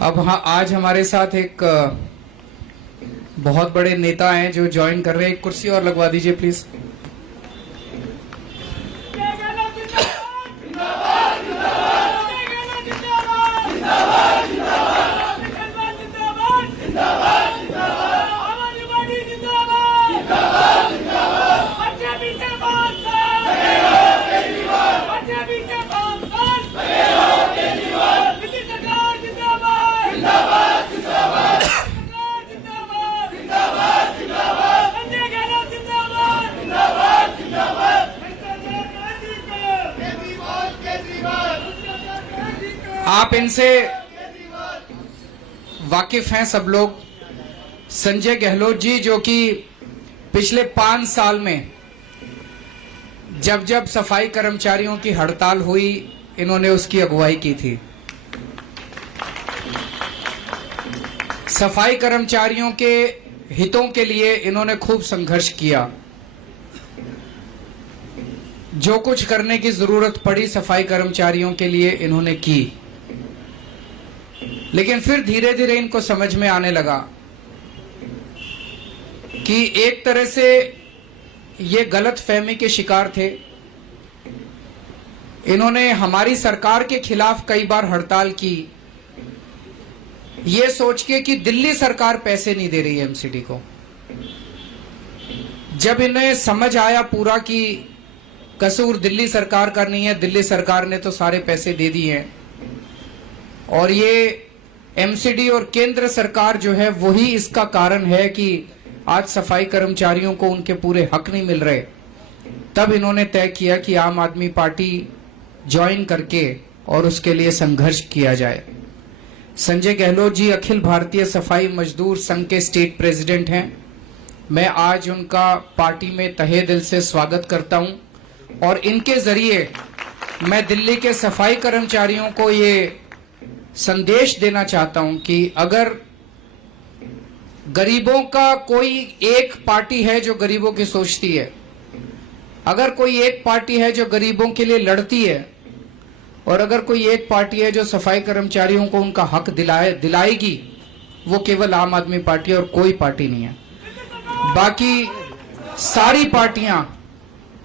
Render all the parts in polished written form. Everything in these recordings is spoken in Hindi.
अब हाँ, आज हमारे साथ एक बहुत बड़े नेता हैं जो ज्वाइन कर रहे हैं। एक कुर्सी और लगवा दीजिए प्लीज। आप इनसे वाकिफ हैं सब लोग। संजय गहलोत जी, जो कि पिछले 5 साल में जब जब सफाई कर्मचारियों की हड़ताल हुई, इन्होंने उसकी अगुवाई की थी। सफाई कर्मचारियों के हितों के लिए इन्होंने खूब संघर्ष किया। जो कुछ करने की जरूरत पड़ी सफाई कर्मचारियों के लिए इन्होंने की। लेकिन फिर धीरे धीरे इनको समझ में आने लगा कि एक तरह से ये गलत फहमी के शिकार थे। इन्होंने हमारी सरकार के खिलाफ कई बार हड़ताल की, ये सोच के कि दिल्ली सरकार पैसे नहीं दे रही है एमसीडी को। जब इन्हें समझ आया पूरा कि कसूर दिल्ली सरकार का नहीं है, दिल्ली सरकार ने तो सारे पैसे दे दिए हैं और ये एमसीडी और केंद्र सरकार जो है वही इसका कारण है कि आज सफाई कर्मचारियों को उनके पूरे हक नहीं मिल रहे, तब इन्होंने तय किया कि आम आदमी पार्टी ज्वाइन करके और उसके लिए संघर्ष किया जाए। संजय गहलोत जी अखिल भारतीय सफाई मजदूर संघ के स्टेट प्रेसिडेंट हैं। मैं आज उनका पार्टी में तहे दिल से स्वागत करता हूं और इनके जरिए मैं दिल्ली के सफाई कर्मचारियों को ये संदेश देना चाहता हूं कि अगर गरीबों का कोई एक पार्टी है जो गरीबों की सोचती है, अगर कोई एक पार्टी है जो गरीबों के लिए लड़ती है और अगर कोई एक पार्टी है जो सफाई कर्मचारियों को उनका हक दिलाएगी, वो केवल आम आदमी पार्टी और कोई पार्टी नहीं है। बाकी सारी पार्टियां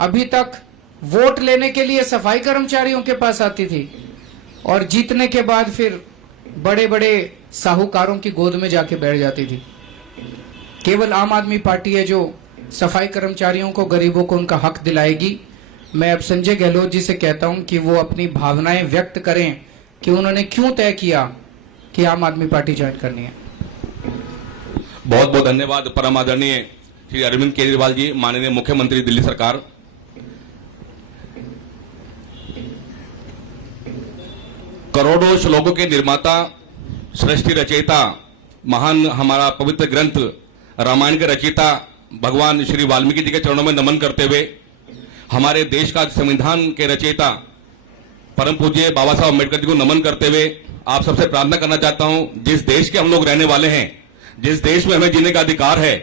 अभी तक वोट लेने के लिए सफाई कर्मचारियों के पास आती थी और जीतने के बाद फिर बड़े बड़े साहूकारों की गोद में जाके बैठ जाती थी। केवल आम आदमी पार्टी है जो सफाई कर्मचारियों को, गरीबों को उनका हक दिलाएगी। मैं अब संजय गहलोत जी से कहता हूं कि वो अपनी भावनाएं व्यक्त करें कि उन्होंने क्यों तय किया कि आम आदमी पार्टी ज्वाइन करनी है। बहुत बहुत धन्यवाद परम आदरणीय श्री अरविंद केजरीवाल जी, माननीय मुख्यमंत्री दिल्ली सरकार। करोड़ों श्लोकों के निर्माता, सृष्टि रचयिता, महान हमारा पवित्र ग्रंथ रामायण के रचयिता भगवान श्री वाल्मीकि जी के चरणों में नमन करते हुए, हमारे देश का संविधान के रचयिता परम पूज्य बाबा साहब अम्बेडकर जी को नमन करते हुए आप सबसे प्रार्थना करना चाहता हूं, जिस देश के हम लोग रहने वाले हैं, जिस देश में हमें जीने का अधिकार है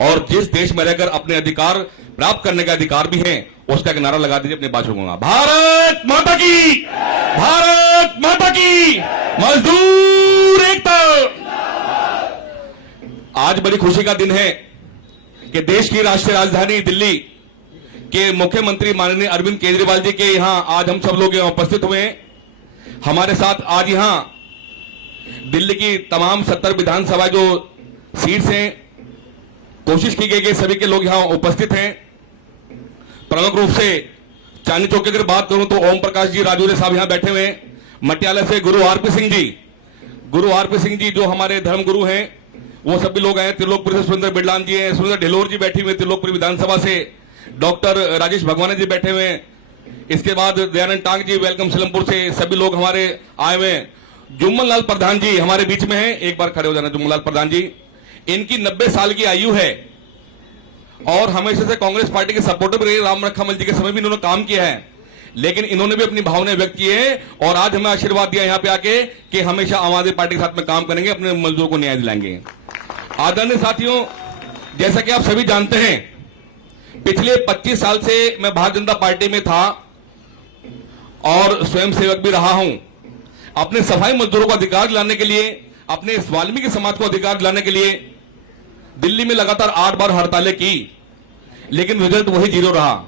और जिस देश में रहकर अपने अधिकार प्राप्त करने का अधिकार भी है, उसका एक नारा लगा दीजिए अपने बात शुरूंगा। भारत माता की, भारत माता की, मजदूर एकता। आज बड़ी खुशी का दिन है कि देश की राष्ट्रीय राजधानी दिल्ली के मुख्यमंत्री माननीय अरविंद केजरीवाल जी के यहां आज हम सब लोग यहां उपस्थित हुए हैं। हमारे साथ आज यहां दिल्ली की तमाम 70 विधानसभा जो सीट्स हैं, कोशिश की गई कि सभी के लोग यहां उपस्थित हैं। प्रमुख रूप से चांदनी चौक की अगर बात करूं तो ओम प्रकाश जी राजूरे साहब यहां बैठे हुए हैं। मटियाला से गुरु आरपी सिंह जी जो हमारे धर्म गुरु हैं, वो सभी लोग आए। त्रिलोकपुरी से सुरेंद्र बिडलान जी हैं, सुरेंद्र ढिलोर जी बैठी हुए त्रिलोकपुरी विधानसभा से, डॉक्टर राजेश भगवाने जी बैठे हुए हैं। इसके बाद दयानंद टांग जी वेलकम सिलमपुर से, सभी लोग हमारे आए हुए हैं। जुम्मन लाल प्रधान जी हमारे बीच में हैं, एक बार खड़े हो जाना जुम्मन लाल प्रधान जी। इनकी 90 साल की आयु है और हमेशा से कांग्रेस पार्टी के सपोर्टर रहे। राम रखामल जी के समय भी इन्होंने काम किया है, लेकिन इन्होंने भी अपनी भावनाएं व्यक्त की है और आज हमें आशीर्वाद दिया यहाँ पे आके कि हमेशा आम आदमी पार्टी के साथ में काम करेंगे, अपने मजदूरों को न्याय दिलाएंगे। आदरणीय साथियों, जैसा कि आप सभी जानते हैं, पिछले 25 साल से मैं भारतीय जनता पार्टी में था और स्वयं सेवक भी रहा हूं। अपने सफाई मजदूरों को अधिकार दिलाने के लिए अपने इस वाल्मीकि समाज को अधिकार दिलाने के लिए दिल्ली में लगातार 8 बार हड़तालें की, लेकिन रिजल्ट वही 0 रहा।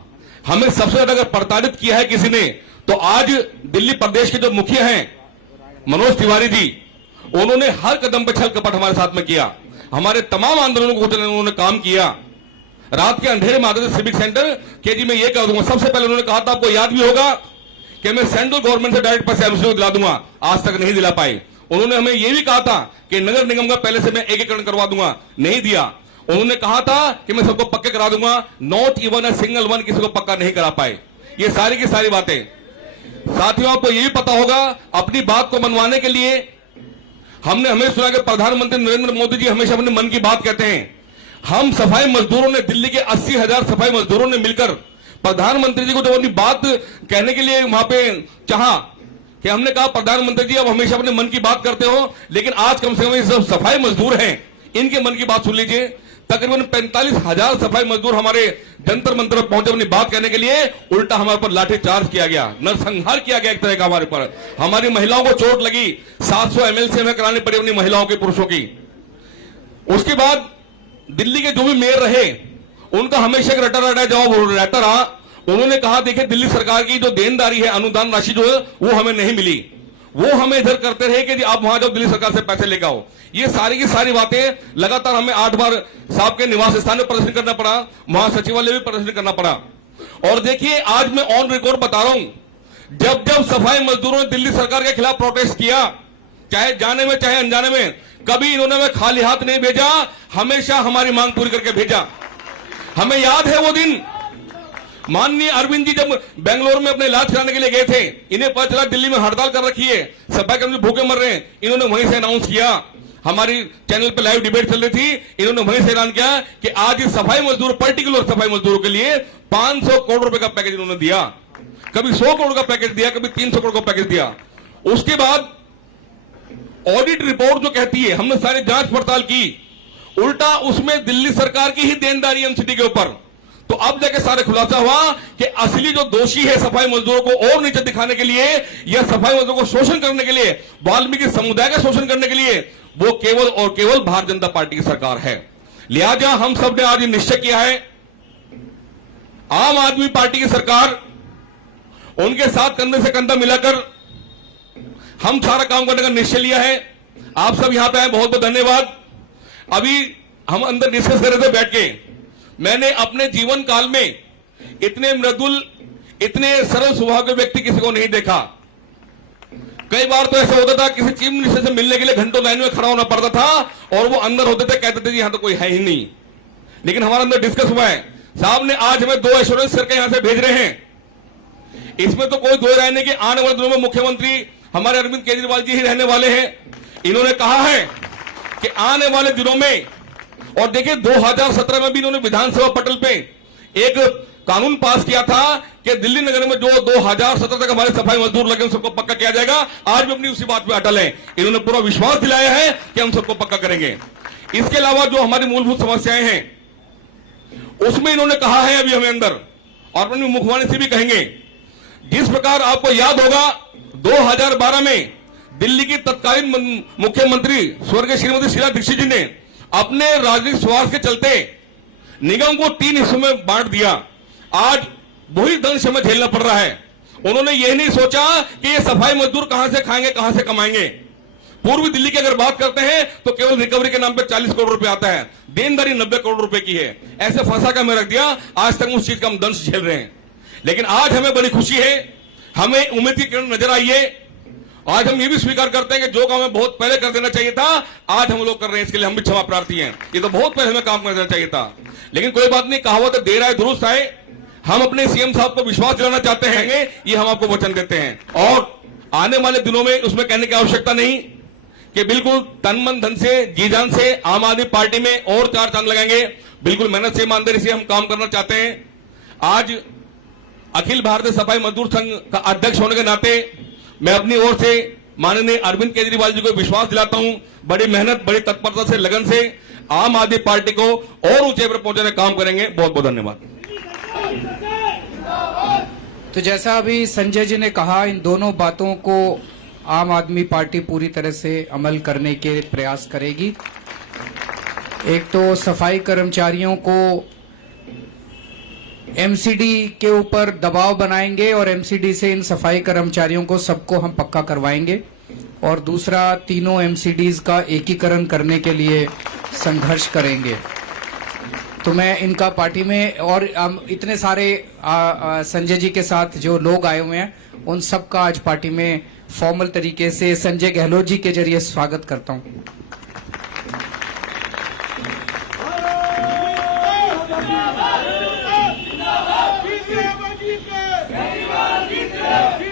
हमें सबसे ज्यादा अगर प्रताड़ित किया है किसी ने, तो आज दिल्ली प्रदेश के जो मुखिया हैं मनोज तिवारी जी, उन्होंने हर कदम पर छल कपट हमारे साथ में किया। हमारे तमाम आंदोलनों को कुचलने उन्होंने काम किया। रात के अंधेरे में आते थे सिविक सेंटर के जी मैं ये कर दूंगा। सबसे पहले उन्होंने कहा था, आपको याद भी होगा, कि मैं सेंट्रल गवर्नमेंट से डायरेक्ट पैसे एमसीडी को दिला दूंगा, आज तक नहीं दिला पाए। उन्होंने हमें यह भी कहा था कि नगर निगम का पहले से मैं एकीकरण करवा दूंगा, नहीं दिया। उन्होंने कहा था कि मैं सबको पक्के करा दूंगा, not even a single one, किसी को पक्का नहीं करा पाए। ये सारी की सारी बातें। साथियों, आपको यह भी पता होगा, अपनी बात को मनवाने के लिए हमने हमें सुना कि प्रधानमंत्री नरेंद्र मोदी जी हमेशा अपने मन की बात कहते हैं। हम सफाई मजदूरों ने, दिल्ली के 80,000 सफाई मजदूरों ने मिलकर प्रधानमंत्री जी को जब अपनी बात कहने के लिए वहां पे चाहा, कि हमने कहा प्रधानमंत्री जी अब हमेशा अपने मन की बात करते हो, लेकिन आज कम से कम ये सब सफाई मजदूर हैं, इनके मन की बात सुन लीजिए। तकरीबन 45,000 सफाई मजदूर हमारे जंतर मंतर पहुंचे अपनी बात कहने के लिए, उल्टा हमारे पर लाठीचार्ज किया गया, नरसंहार किया गया एक तरह का हमारे पर। हमारी महिलाओं को चोट लगी, 700 एमएलसी में करानी पड़ी अपनी महिलाओं के, पुरुषों की। उसके बाद दिल्ली के जो भी मेयर रहे, उनका हमेशा एक रटा जवाब रहता रहा। उन्होंने कहा, देखिए दिल्ली सरकार की जो देनदारी है, अनुदान राशि जो है वो हमें नहीं मिली, वो हमें इधर करते रहे कि जी आप वहां जाओ, दिल्ली सरकार से पैसे लेकर आओ। ये सारी की सारी बातें लगातार हमें 8 बार साहब के निवास स्थान में प्रदर्शन करना पड़ा, वहां सचिवालय में प्रदर्शन करना पड़ा। और देखिए, आज मैं ऑन रिकॉर्ड बता रहा हूं, जब जब सफाई मजदूरों ने दिल्ली सरकार के खिलाफ प्रोटेस्ट किया, चाहे जाने में चाहे अनजाने में, कभी इन्होंने हमें खाली हाथ नहीं भेजा, हमेशा हमारी मांग पूरी करके भेजा। हमें याद है वो दिन, माननीय अरविंद जी जब बेंगलोर में अपने इलाज कराने के लिए गए थे, इन्हें पता चला दिल्ली में हड़ताल कर रखी है, सफाई कर्मचारी भूखे मर रहे हैं, इन्होंने वहीं से अनाउंस किया। हमारी चैनल पे लाइव डिबेट चल रही थी, इन्होंने वहीं से ऐलान किया कि आज इस सफाई मजदूर, पर्टिकुलर सफाई मजदूरों के लिए 500 करोड़ रुपए का पैकेज इन्होंने दिया। कभी 100 करोड़ का पैकेज दिया, कभी 300 करोड़ का पैकेज दिया। उसके बाद ऑडिट रिपोर्ट जो कहती है, हमने सारी जांच पड़ताल की, उल्टा उसमें दिल्ली सरकार की ही देनदारी एमसीडी के ऊपर। तो अब जाके सारे खुलासा हुआ कि असली जो दोषी है सफाई मजदूरों को और नीचे दिखाने के लिए, या सफाई मजदूरों को शोषण करने के लिए, वाल्मीकि समुदाय का शोषण करने के लिए, वो केवल और केवल भारतीय जनता पार्टी की सरकार है। लिहाजा हम सब ने आज निश्चय किया है, आम आदमी पार्टी की सरकार, उनके साथ कंधे से कंधा मिलाकर हम सारा काम करने का निश्चय लिया है। आप सब यहां पे आए, बहुत बहुत धन्यवाद। अभी हम अंदर डिस्कस कर रहे थे बैठ के, मैंने अपने जीवन काल में इतने मृदुल, इतने सरल स्वभाव के व्यक्ति किसी को नहीं देखा। कई बार तो ऐसा होता था, किसी चीफ मिनिस्टर से मिलने के लिए घंटों लाइन में खड़ा होना पड़ता था, और वो अंदर होते थे, कहते थे जी यहां तो कोई है ही नहीं। लेकिन हमारे अंदर डिस्कस हुआ है, साहब ने आज हमें 2 एश्योरेंस करके यहां से भेज रहे हैं। इसमें तो कोई दो राय नहीं कि आने वाले दिनों में मुख्यमंत्री हमारे अरविंद केजरीवाल जी ही रहने वाले हैं। इन्होंने कहा है कि आने वाले दिनों में, और देखिए 2017 में भी इन्होंने विधानसभा पटल पे एक कानून पास किया था कि दिल्ली नगर में जो 2017 तक हमारे सफाई मजदूर लगे उन सबको पक्का किया जाएगा। आज भी अपनी उसी बात पे अटल है। इन्होंने पूरा विश्वास दिलाया है कि हम सबको पक्का करेंगे। इसके अलावा जो हमारी मूलभूत समस्याएं हैं, उसमें इन्होंने कहा है अभी हमें अंदर, और अपनी मुखवाणी से भी कहेंगे, जिस प्रकार आपको याद होगा 2012 में दिल्ली की तत्कालीन मुख्यमंत्री स्वर्गीय श्रीमती शीला दीक्षित जी ने अपने राजनीतिक स्वार्थ के चलते निगम को 3 हिस्सों में बांट दिया। आज वही दंश हमें झेलना पड़ रहा है। उन्होंने यह नहीं सोचा कि ये सफाई मजदूर कहां से खाएंगे, कहां से कमाएंगे। पूर्वी दिल्ली की अगर बात करते हैं तो केवल रिकवरी के नाम पे 40 करोड़ रुपए आता है, देनदारी 90 करोड़ रुपए की है। ऐसे फंसा कर हमें रख दिया, आज तक उस चीज का हम दंश झेल रहे हैं। लेकिन आज हमें बड़ी खुशी है, हमें उम्मीद की किरण नजर आई है। आज हम ये भी स्वीकार करते हैं कि जो काम हमें बहुत पहले कर देना चाहिए था, आज हम लोग कर रहे हैं। इसके लिए हम भी क्षमा प्रार्थी हैं। ये तो बहुत पहले हमें काम कर देना चाहिए था, लेकिन कोई बात नहीं, कहावत देर आए दुरुस्त आए। हम अपने सीएम साहब को विश्वास दिलाना चाहते हैं, ये हम आपको वचन देते हैं। और आने वाले दिनों में उसमें कहने की आवश्यकता नहीं कि बिल्कुल तन मन धन से, जी जान से आम आदमी पार्टी में और 4 चांद लगाएंगे। बिल्कुल मेहनत से, ईमानदारी से हम काम करना चाहते हैं। आज अखिल भारतीय सफाई मजदूर संघ का अध्यक्ष होने के नाते मैं अपनी ओर से माननीय अरविंद केजरीवाल जी को विश्वास दिलाता हूं, बड़ी मेहनत, बड़ी तत्परता से, लगन से आम आदमी पार्टी को और ऊंचे पर पहुंचाने का काम करेंगे। बहुत बहुत धन्यवाद। तो जैसा अभी संजय जी ने कहा, इन दोनों बातों को आम आदमी पार्टी पूरी तरह से अमल करने के प्रयास करेगी। एक तो सफाई कर्मचारियों को एमसीडी के ऊपर दबाव बनाएंगे और एमसीडी से इन सफाई कर्मचारियों को सबको हम पक्का करवाएंगे, और दूसरा तीनों एमसीडीज का एकीकरण करने के लिए संघर्ष करेंगे। तो मैं इनका पार्टी में और इतने सारे संजय जी के साथ जो लोग आए हुए हैं उन सब का आज पार्टी में फॉर्मल तरीके से संजय गहलोत जी के जरिए स्वागत करता हूं। जिंदाबाद